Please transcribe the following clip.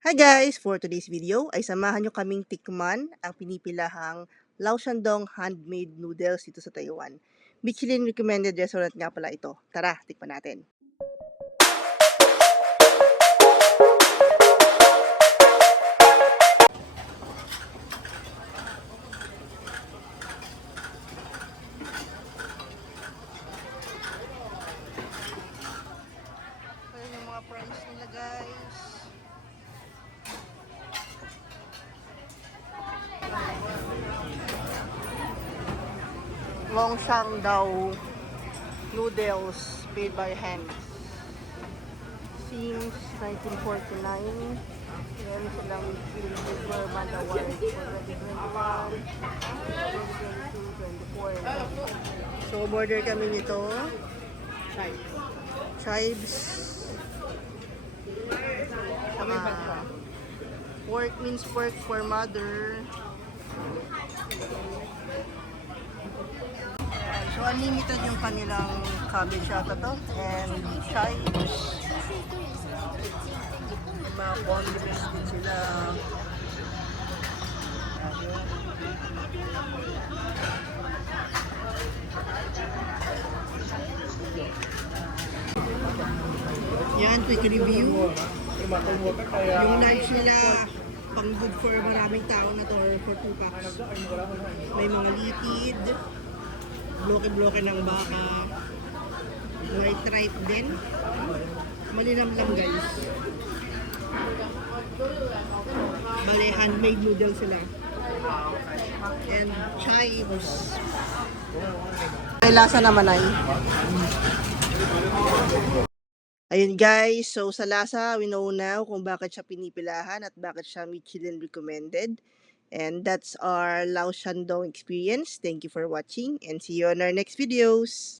Hi guys! For today's video ay samahan nyo kaming tikman ang pinipilahang Lao Shandong handmade noodles dito sa Taiwan. Michelin recommended restaurant nga pala ito. Tara, tikman natin. Ayan yung mga price nila guys. Long Shandong noodles made by hand. Since 1949. Meron silang Michelin Gourmand Award for 2021, 2022, 2024. So, order kami nito. Chives. Pork means pork for mother. So, unlimited yung kanilang cabbage ata to. And chives. Mga condiments din sila. Yan, quick review. Yung lunch nila, pang good for maraming tao na to or for 2 packs. May mga litid, bloke-bloke ng baka, white ripe din. Malinamnam guys. Bale, handmade noodles sila. And chives. May lasa naman ay. Ayun guys, so sa lasa, we know now kung bakit siya pinipilahan at bakit siya Michelin recommended. And that's our Lao Shandong experience. Thank you for watching and see you on our next videos.